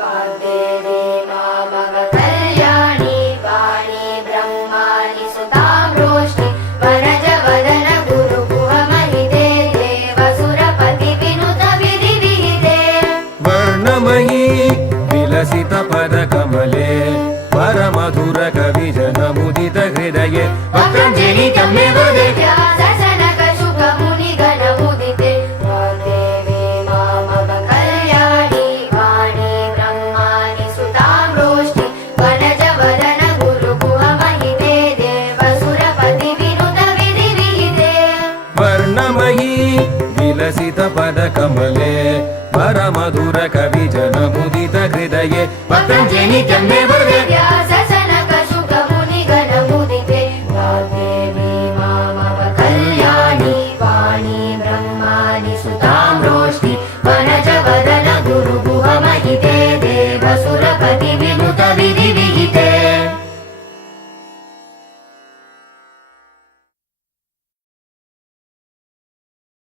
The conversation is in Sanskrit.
वाग्देवी मामवकल्याणी वाणी ब्रह्माणि सुतां रोष्णि वरजवदन गुरुगुहमहिते देवसुरपति विनुत विधिविहिते वर्णमयी विलसित पदकमले परमधुर कविजनमुदित हृदये वक्रञ्जनि कम्मे वदे व्यासजनकशुकमुनिगणमुदिते वाग्देवी मामवकल्याणी वाणी ब्रह्माणि सुतां रोष्णि वनजवदन गुरुगुहमहिते देवसुरपति विनुत विधिविहिते वर्णमयी विलसित पदकमले परमधुर कविजनमुदित हृदये वक्रञ्जनि कम्मे वदे व्यास